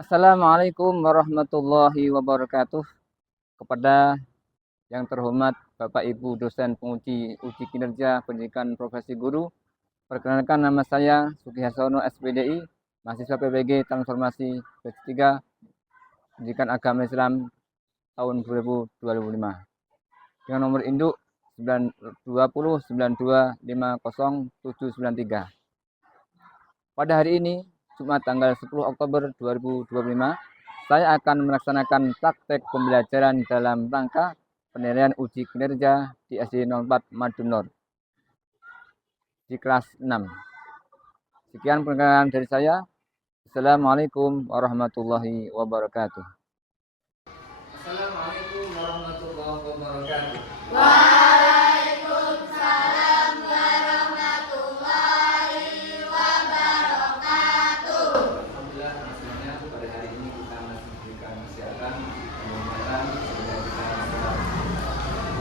Assalamualaikum warahmatullahi wabarakatuh. Kepada yang terhormat Bapak Ibu dosen penguji uji kinerja pendidikan profesi guru, perkenalkan nama saya Sugi Hasono SPDI, mahasiswa PPG Transformasi Batch 3 Pendidikan Agama Islam tahun 2005 dengan nomor induk 2092500793. Pada hari ini, Jumat tanggal 10 Oktober 2025, saya akan melaksanakan praktek pembelajaran dalam rangka penilaian uji kinerja di SD 04 Madunor di kelas 6. Sekian perkenalan dari saya. Assalamualaikum warahmatullahi wabarakatuh. Assalamualaikum warahmatullahi wabarakatuh. Waalaikumsalam warahmatullahi wabarakatuh. Alhamdulillah, maksudnya pada hari ini kita masih diberikan kesehatan, kemudian sehingga kita bisa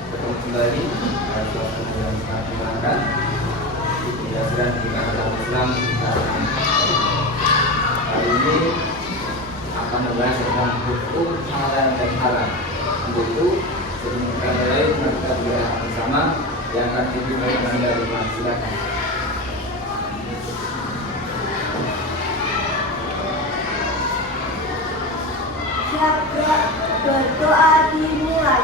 bertemu kembali pada suasana yang sangat menyenangkan di pembelajaran pendidikan agama Islam. Hari ini akan membahas tentang hukum halal dan haram. Untuk itu, sebelum kita mulai, kita belajar bersama yang akan dimulai dengan rumah. Silakan. Siap berdoa dimulai.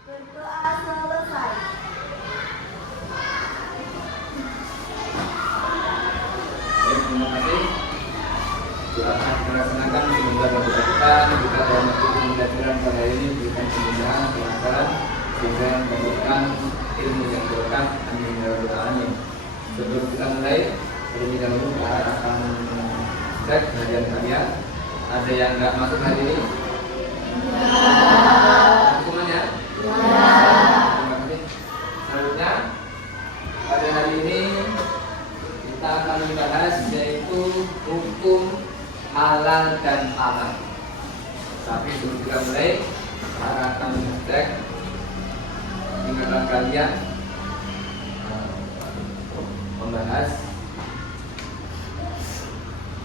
Berdoa selesai. Terima kasih. Doa akan kita laksanakan semoga doa kita dalam waktu pembelajaran pada hari ini diberikan kemudahan, kelancaran sehingga mendapatkan ilmu yang berkah. Amin ya rabbal alamin. Sebelum kita mulai, terlebih dahulu kita akan cek kajian kalian. Ada yang nggak masuk hari ini? Semuanya? Terima kasih. Selanjutnya pada hari ini kita akan membahas yaitu hukum halal dan haram. Tapi sebelum kita mulai, kita akan cek ingatan kalian membahas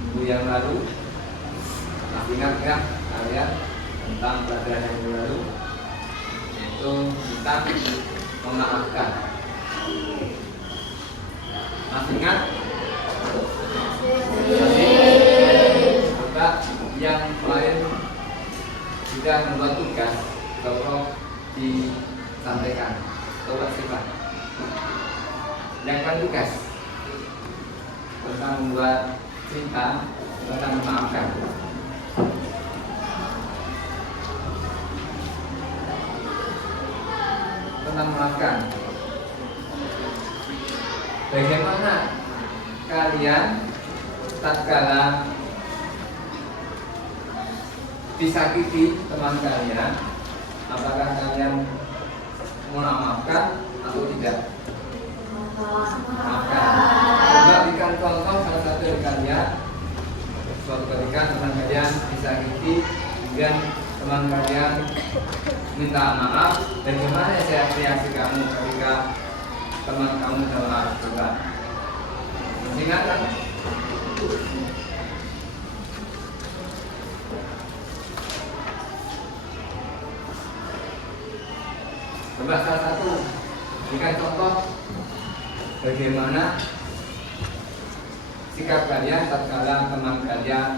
minggu yang lalu. Masih ingat nggak kalian tentang pelajaran yang lalu, yaitu tentang memaafkan? Masih ingat? Maka yang kemarin sudah membuat tugas, tolong disampaikan. Tolong sifat. Yang kan tugas tentang membuat cinta, tentang memaafkan. Tentang memaafkan. Bagaimana kalian tatkala disakiti teman kalian, apakah kalian memaafkan atau tidak? Maafkan. Coba berikan contoh salah satu dari kalian suatu ketika teman kalian disakiti, kemudian teman kalian minta maaf, dan gimana reaksi kamu ketika teman kamu minta maaf? Coba masih ingat kan? Coba salah satu berikan contoh bagaimana sikap kalian tatkala teman kalian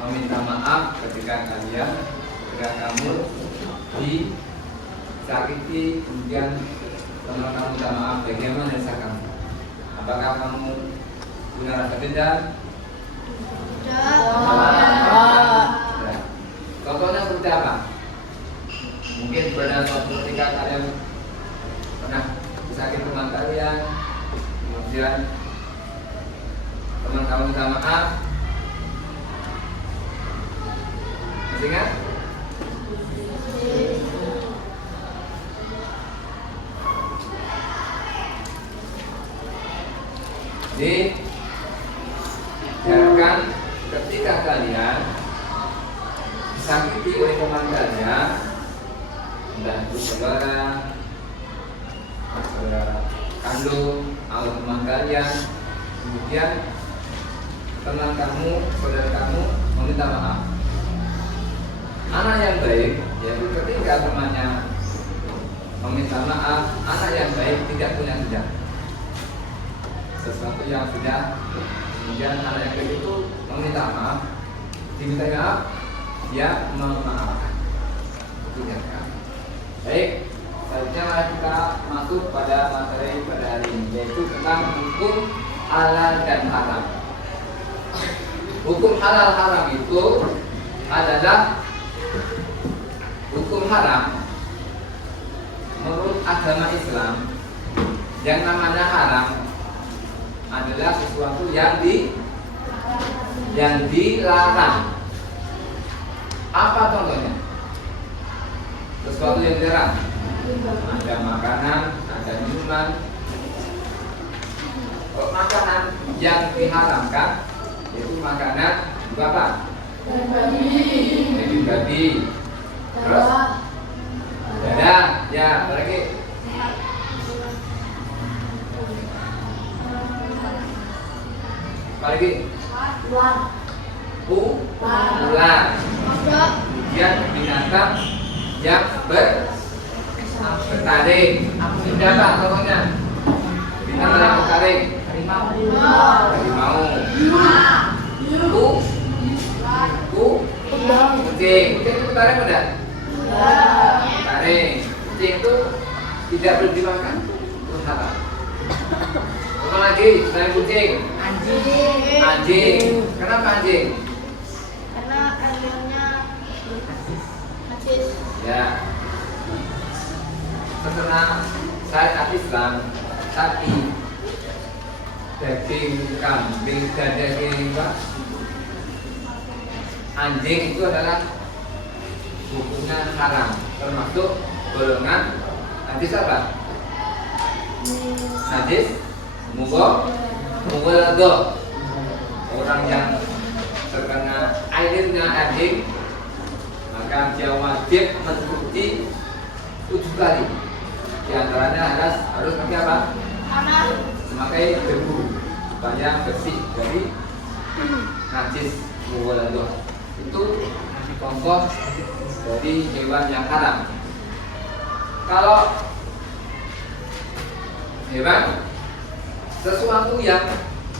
meminta maaf ketika kamu disakiti, kemudian teman kamu minta maaf, bagaimana rasa kamu? Apakah kamu punya rasa dendam? Contohnya seperti apa? Mungkin pada suatu ketika kalian pernah disakiti teman kalian, kemudian teman kamu minta maaf, masih ingat? Diharapkan ketika kalian disakiti oleh teman kalian, entah itu saudara kandung atau teman kalian, kemudian teman kamu, saudara kamu meminta maaf. Anak yang baik, yaitu ketika temannya meminta maaf, anak yang baik tidak punya dendam. Sesuatu yang sudah, kemudian anak yang baik itu meminta maaf, diminta maaf, dia memaafkan. Itu yang kami. Baik, selanjutnya mari kita masuk pada materi pada hari ini, yaitu tentang hukum halal dan haram. Hukum halal haram itu adalah hukum haram menurut agama Islam. Yang namanya haram adalah sesuatu yang dilarang. Apa contohnya? Sesuatu yang dilarang. Ada makanan, ada minuman. Makanan yang diharamkan yaitu makanan apa? Daging babi. Terus dada, ya, lagi. Apa lagi? Ular. Kemudian binatang yang bertaring. Ini apa contohnya? Binatang yang bertaring. Harimau. Kucing. Kucing itu bertaring tidak? Bertaring. Kucing itu tidak boleh dimakan. Terus apa? Apa lagi selain kucing? Anjing. Kenapa anjing? Karena airnya najis. Ya. Setelah syariat Islam, sapi, daging kambing dan daging anjing itu adalah hukumnya haram, termasuk golongan najis apa? Najis mughalladh. Orang yang terkena airnya anjing, maka dia wajib mencuci 7 kali. Di antaranya harus pakai apa? Memakai debu supaya bersih dari najis mughalladh. Itu contoh dari hewan yang haram. Kalau hewan sesuatu yang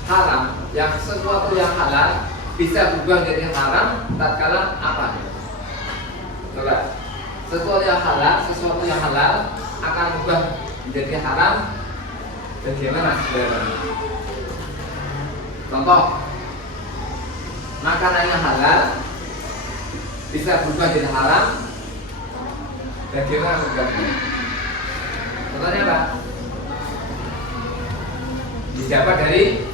haram, sesuatu yang halal bisa berubah jadi haram tatkala apa? Coba. Sesuatu yang halal akan berubah menjadi haram. Bagaimana saudara? Contoh, makanan yang halal bisa berubah jadi haram. Bagaimana saudara? Contohnya apa? Didapat dari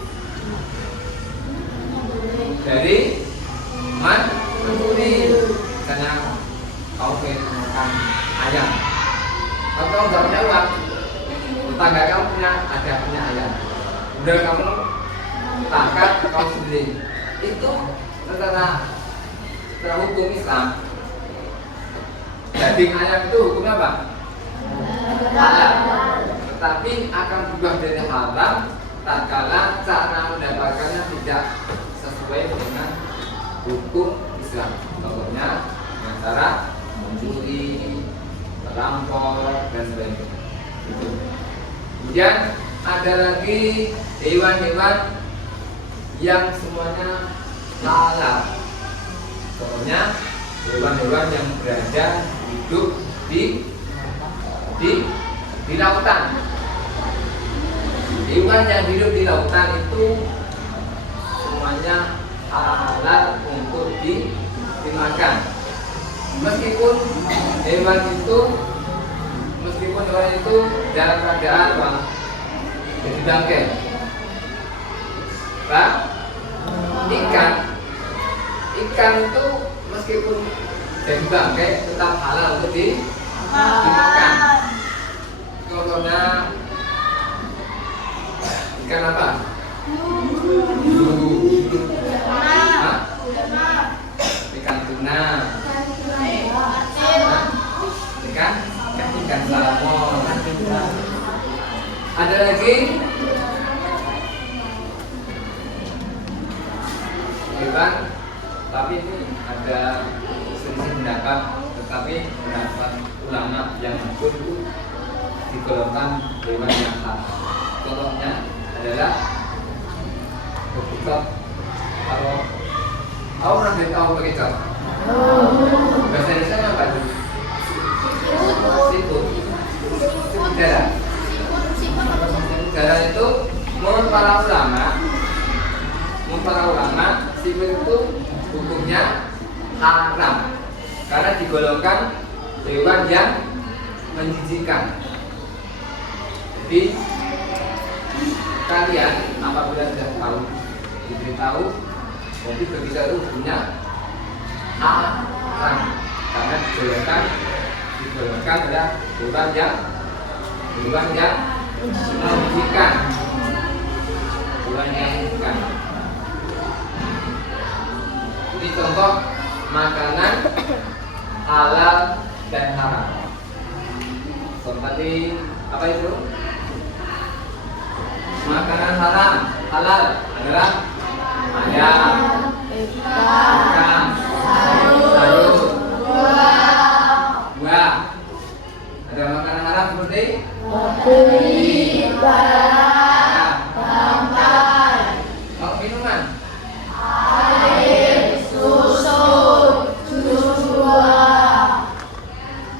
mencuri. udah kamu tangkap kamu sendiri. Itu secara hukum Islam. Daging ayam itu hukumnya apa? Halal. Tetapi akan berubah dari haram tatkala cara mendapatkannya tidak sesuai dengan hukum Islam. Contohnya dengan cara mencuri, merampok dan sebagainya. Kemudian ada lagi hewan-hewan yang semuanya halal. Contohnya hewan-hewan yang berada hidup di lautan. Hewan yang hidup di lautan itu semuanya halal untuk dimakan. Meskipun hewan itu dalam keadaan apa? Jadi bangkai. Pak, ikan itu meskipun jadi bangkai tetap halal untuk dimakan. Contohnya ikan apa? Ikan tuna. Ikan salmon. Ada lagi hewan, tapi ini ada selisih pendapat, tetapi pendapat ulama yang masyhur itu digolongkan hewan yang halal. Contohnya adalah kecap. Kalau tahu pernah tahu pakai kecap? Bahasa Indonesia apa itu? Siput. Siput darah. Siput darah itu menurut para ulama siput itu hukumnya haram karena digolongkan hewan yang menjijikkan. Jadi kalian apabila sudah tahu diberitahu jadi berbicara itu hukumnya haram karena digolongkan adalah hewan yang menjijikkan. Ini contoh makanan halal dan haram. Seperti apa itu? Makanan halal adalah ayam, ikan, sayur, buah. Ada makanan haram seperti kalau minuman air, susu,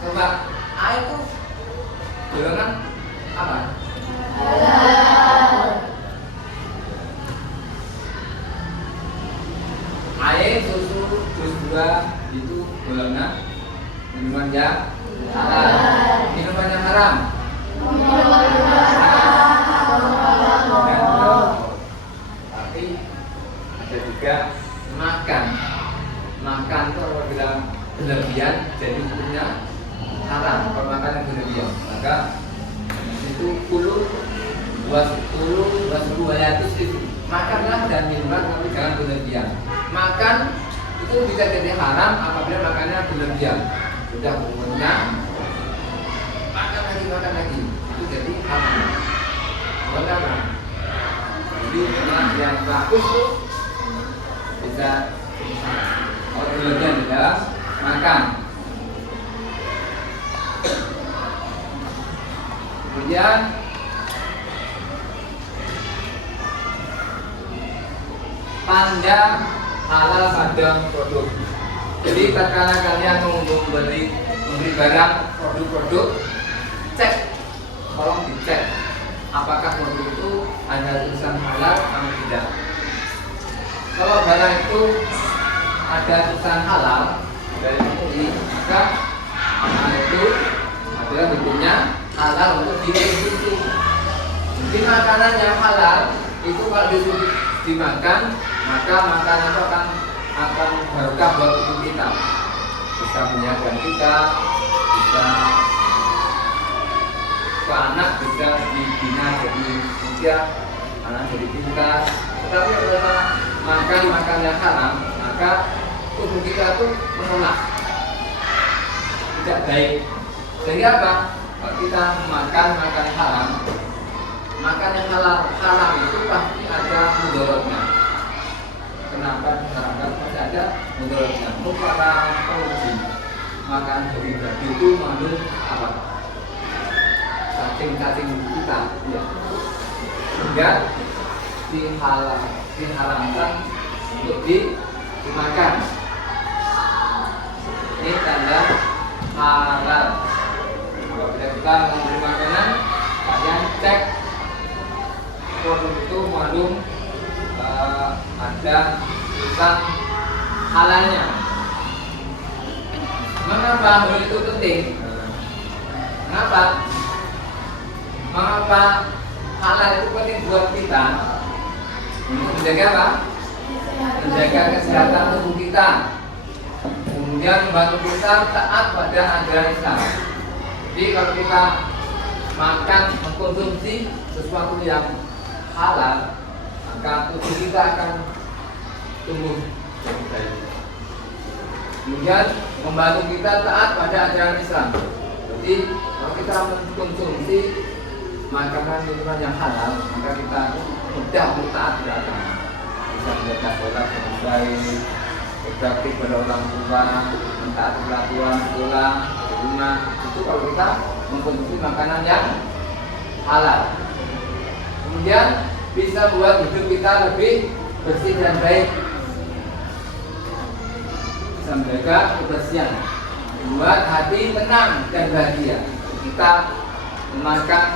coba air itu golongan apa? Air, susu, jus buah itu golongan minuman yang halal. Minuman yang haram. Tapi ada juga makan itu kalau bilang berlebihan jadi hukumnya haram. Kalau makan yang berlebihan maka itu itu makanlah dan minuman tapi jangan berlebihan. Makan itu bisa jadi haram apabila makannya berlebihan. Sudah umurnya makan lagi itu jadi haram. Kenapa? Jadi memang yang bagus itu bisa berlebihan di dalam makan. Kemudian pandang halal pada produk. Jadi tatkala kalian memberi barang produk, cek, tolong dicek apakah produk itu ada tulisan halal atau tidak. Kalau barang itu ada tulisan halal dari MUI, maka itu adalah hukumnya halal untuk dikonsumsi. Jadi makanan yang halal itu kalau dimakan, maka makanan itu akan barokah buat tubuh kita, bisa menyehatkan kita, bisa ke anak, bisa dibina jadi manusia jadi pintar. Tetapi kalau kita makan makan yang haram, maka tubuh kita tuh menolak, tidak baik. Sehingga apa? Kalau kita makan makan haram, makan yang haram itu pasti ada mudaratnya. Kenapa? Karena pasti ada mudaratnya. Para penguji makan daging babi itu mengandung apa? Cacing-cacing kita, ya. Sehingga diharamkan untuk dimakan. Ini tanda halal. Apabila kita memberi makanan, kalian cek produk itu mengandung ada tulisan halalnya. Mengapa hal itu penting? Mengapa halal itu penting buat kita? Untuk menjaga apa? Menjaga kesehatan tubuh kita. Kemudian membantu kita taat pada ajaran Islam. Jadi kalau kita makan, mengkonsumsi sesuatu yang halal, maka tubuh kita akan tumbuh jadi baik. Kemudian membantu kita taat pada ajaran Islam. Jadi kalau kita mengkonsumsi makanan minuman yang halal, maka kita mudah taat beragama. Bisa menjaga sholat dengan baik, berbakti pada orang tua, mentaati peraturan sekolah, di rumah. Itu kalau kita mengkonsumsi makanan yang halal. Kemudian bisa buat hidup kita lebih bersih dan baik. Bisa menjaga kebersihan, membuat hati tenang dan bahagia. Kita memakan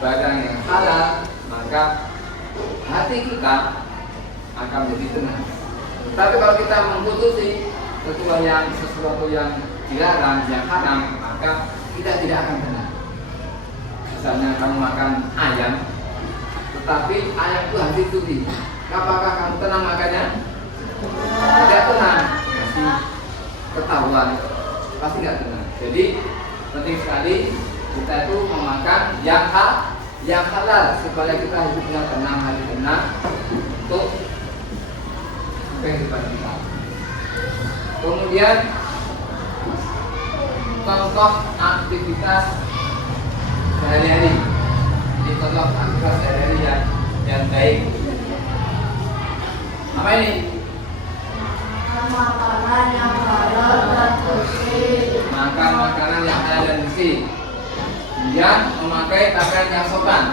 barang yang halal, maka hati kita akan menjadi tenang. Tapi kalau kita memputusi sesuatu yang dilarang, yang haram, maka kita tidak akan tenang. Misalnya kamu makan ayam, tetapi ayam itu hasil curi, apakah kamu tenang makannya? Tidak tenang, pasti ketahuan, pasti tidak tenang. Jadi penting sekali kita itu memakan yang halal supaya kita hidupnya tenang, hati tenang untuk kehidupan kita. Kemudian contoh aktivitas sehari-hari. Ini contoh aktivitas sehari-hari yang baik. Apa ini? Makanan yang halal dan bersih. Makan makanan yang halal dan bersih. Kemudian memakai pakaian yang sopan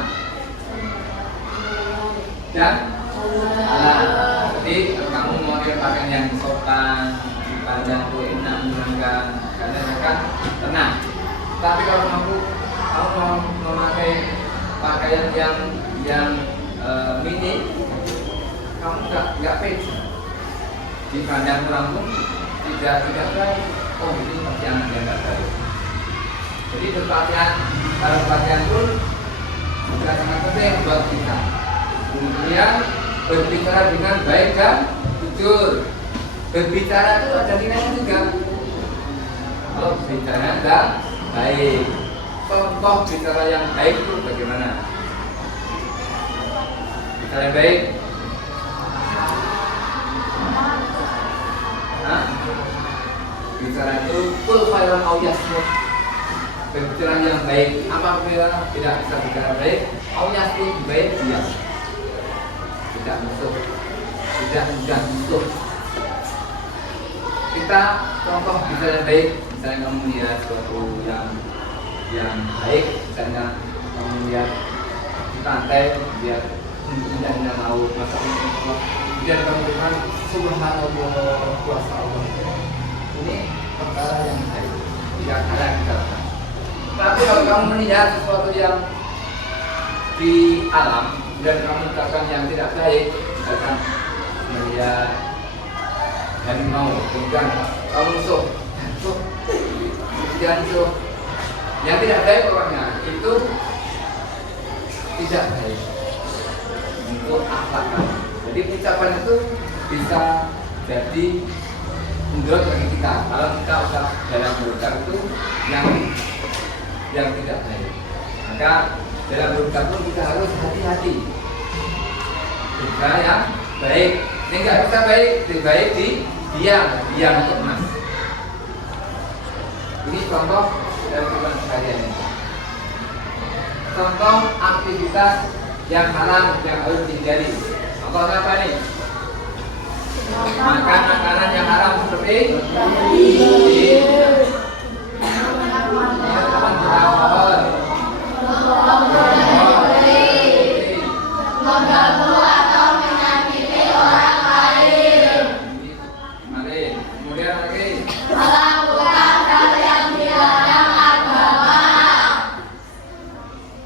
dan halal. Jadi kamu memakai pakaian yang sopan, dipandang tuh enak, menyenangkan, kalian akan tenang. Tapi kalau kamu mau memakai pakaian yang mini, kamu nggak pede. Dipandang orang pun tidak baik. Oh ini pakaian yang nggak baik. Jadi berpakaian pun juga sangat penting buat kita. Kemudian berbicara dengan baik dan jujur. Berbicara itu ada nilainya juga. Kalau bicara tidak baik, contoh bicara yang baik itu bagaimana? Bicara yang baik. Bicara itu full khairan au yasmut. Berbicara yang baik. Apabila tidak bisa bicara baik, au yasmut baik diam. Tidak musuh, tidak mudah musuh. Kita contoh bicara yang baik. Misalnya kamu melihat sesuatu yang baik, misalnya kamu lihat di pantai, lihat indahnya laut, kemudian kamu bilang subhanallah, kuasa Allah. Ini perkara yang baik, tidak ada kita. Tapi kalau kamu melihat sesuatu yang di alam dan kamu katakan yang tidak baik, misalkan melihat harimau, kemudian kamu musuh, kemudian yang tidak baik orangnya itu tidak baik untuk akhlak kamu. Jadi ucapan itu bisa jadi mudarat bagi kita kalau kita ucap dalam berucap itu yang tidak baik. Maka dalam berucap pun kita harus hati-hati. tiga yang baik. Ini nggak bisa baik, lebih baik di diam untuk emas. Ini contoh dari teman sekalian ini. Contoh aktivitas yang haram yang harus dihindari. Contohnya apa nih? Makan makanan yang haram seperti mengganggu atau menyakiti orang lain, kemudian lagi melakukan hal yang dilarang agama,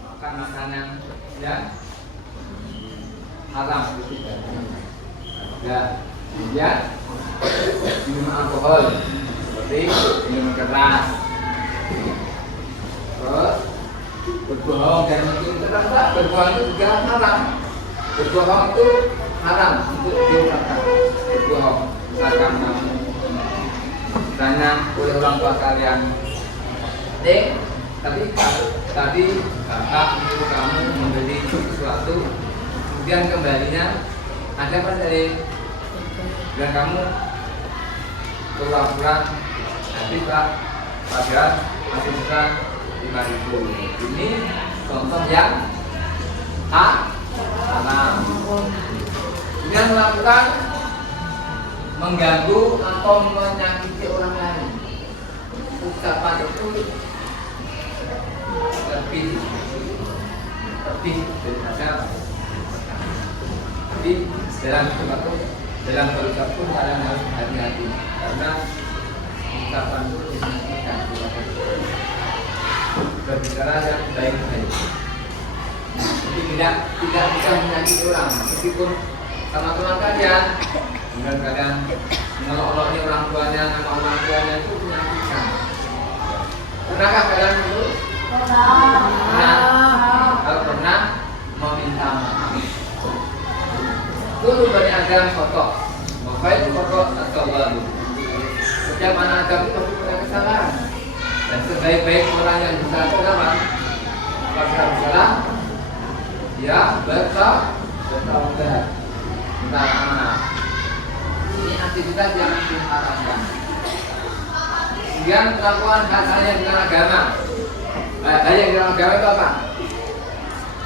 makan makanan yang haram ya, kemudian minum alkohol seperti minum keras, terus berbohong dan ternyata berbohong itu juga haram. Berbohong itu haram untuk diucapkan. Berbohong misalkan kamu ditanya oleh orang tua kalian, tadi bapak menyuruh kamu membeli sesuatu, kemudian kembalinya ada apa dari dan kamu pura-pura nanti pak padahal masih buka 5.000. Ini contoh yang haram. Kemudian melakukan mengganggu atau menyakiti orang lain. Ucapan itu lebih daripada tapi dalam berucap pun kadang harus hati-hati karena ucapan itu menyakitkan berbicara yang baik-baik. Jadi tidak bisa menyakiti orang meskipun sama teman kalian, kemudian kadang mengolok-oloknya orang tuanya, nama orang tuanya itu menyakitkan. Pernahkah kalian dulu? Pernah. Kalau pernah meminta maaf. Dulu Bani Adam kotor, maka kotor atau baru. Setiap anak Adam itu punya kesalahan. Dan sebaik-baik orang yang bisa bersalah, apabila bersalah, dia bertaubat, minta maaf. Ini aktivitas yang diharamkan. Kemudian melakukan hal-hal yang dilarang agama. Hal yang dilarang agama itu apa?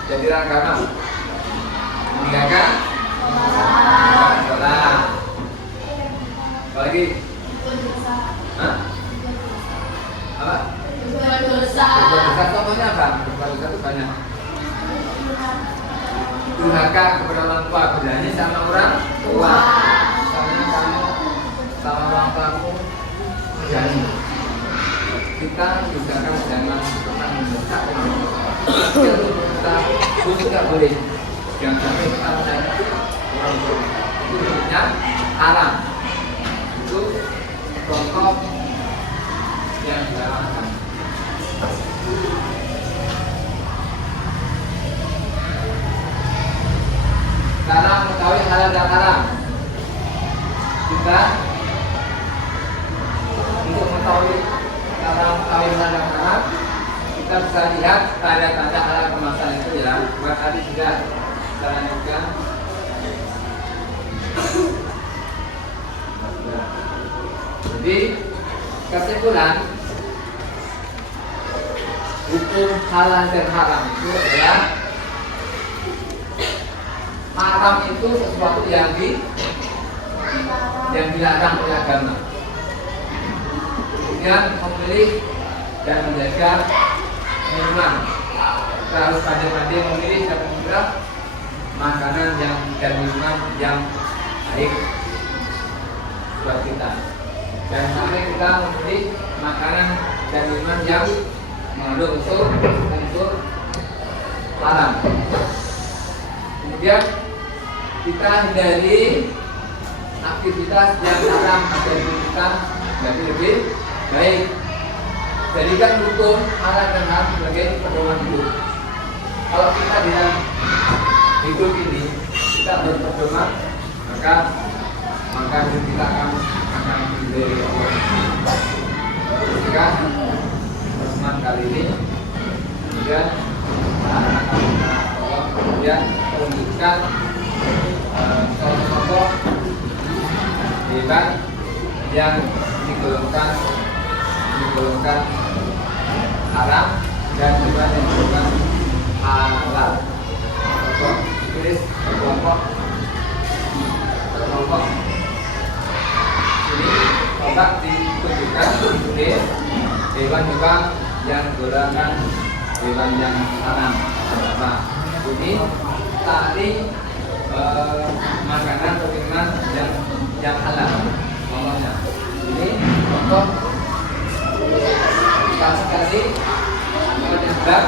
Yang dilarang agama meninggalkan sholat. Apalagi? Hah? Apa? berbuat dosa, Contohnya apa? Berbuat dosa itu banyak. Durhaka kepada orang tua, berani sama orang tua. Misalnya kamu sama orang tuamu berani. Kita juga kan jangan pernah mendesak orang tua. Kita itu tidak boleh. Jangan sampai kita menyakiti orang tua. Itu sebenarnya haram. Itu contoh yang dilarang. Karena mengetahui halal dan haram, kita untuk mengetahui halal dan haram, kita bisa lihat tanda-tanda halal kemasan itu ya. Buat tadi sudah kita lanjutkan. Jadi kesimpulan hukum halal dan haram itu adalah haram itu sesuatu yang dilarang oleh agama. Kemudian memilih dan menjaga minuman. Kita harus pandai-pandai memilih dan memilah makanan dan minuman yang baik buat kita. Dan sampai kita memilih makanan dan minuman yang mengandung unsur haram. Kemudian kita hindari aktivitas yang haram agar kita menjadi lebih baik. Jadikan hukum halal dan haram sebagai pedoman hidup. Kalau kita dalam hidup ini kita berpedoman, maka hidup kita akan menjadi Allah. Jika pertemuan kali ini kemudian Allah kemudian menunjukkan contoh hewan yang digolongkan haram dan hewan yang digolongkan halal. Contoh tulis kelompok ini otak ditunjukkan tulis hewan-hewan yang golongan hewan yang haram. Nah, ini tadi makanan atau minuman yang halal. Contohnya ini contoh sekali menyebab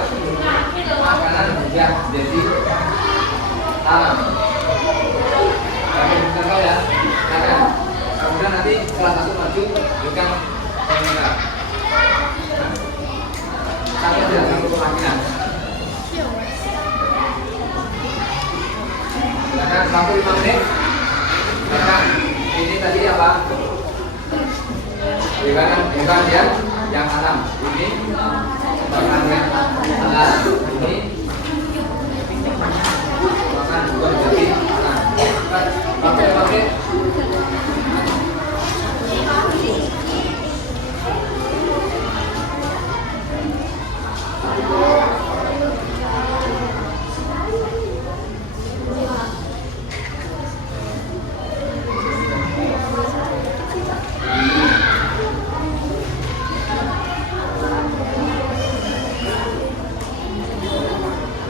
makanan yang jadi haram. Tapi kita tahu ya, silakan. Kemudian nanti salah satu maju berikan komentar. Sampai tidak satu keyakinan. Silakan waktu 5 menit. Silakan. Ini tadi apa? Hewan yang haram. Ini makanan yang halal. Ini makan juga jadi haram. Waktu 5 menit.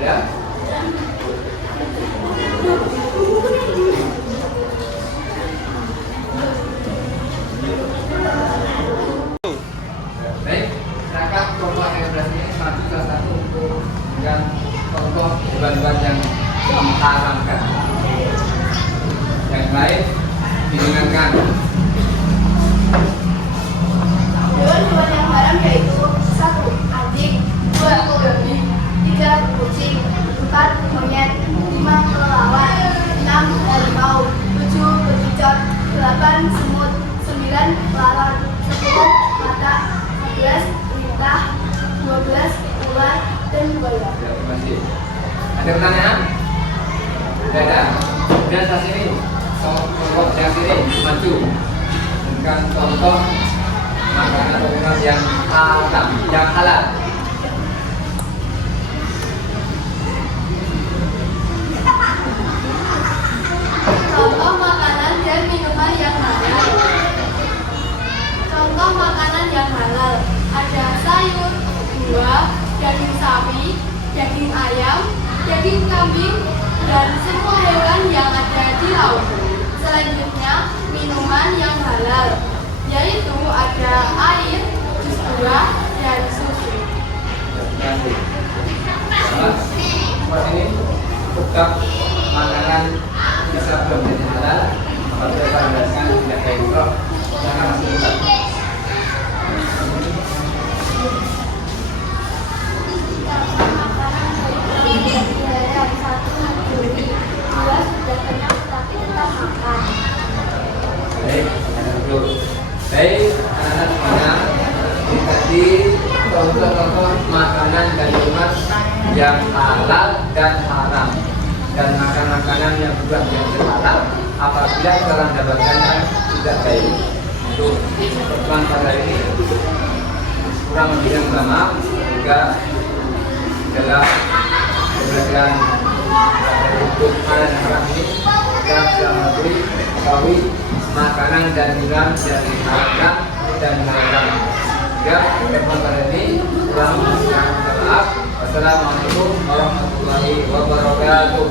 Ya. Baik, silakan kelompok yang belas ini maju salah satu dengan contoh hewan-hewan yang diharamkan. Yang lain diingatkan. Hewan-hewan yang haram yaitu 1. Anjing, 2. Babi, 3. Kucing, 4. Monyet, 5. Kelelawar, 6. Harimau, 7. Bekicot, 8. Semut, 9. Lalat, 10. Mata, 11. Lintah, 12. Ular, dan buaya. Ya, terima kasih. Ada pertanyaan? Tidak ada. Kemudian saat ini kelompok yang sini maju dengan contoh makanan atau minuman yang halal. Contoh makanan dan minuman yang halal. Contoh makanan yang halal ada sayur, buah, daging sapi, daging ayam, daging kambing, dan semua hewan yang ada di laut. Selanjutnya, minuman yang halal, yaitu ada air, jus buah, dan susu. Terima kasih. Buat ini tetap makanan bisa belum jadi halal. Apabila kita mendapatkan tidak kayak gitu, jangan masih tetap. Baik, anak-anak semuanya, ini tadi contoh-contoh makanan dan minuman yang halal dan haram, dan makanan-makanan yang juga yang halal apabila telah mendapatkannya tidak baik. Untuk pertemuan pada ini kurang lebih yang lama juga dalam pembelajaran untuk makanan dan haram ini kita sudah mengetahui makanan dan minuman yang diharamkan dan dihalalkan. Ya, pertemuan pada ini kurang lebih yang maaf. Wassalamualaikum warahmatullahi wabarakatuh.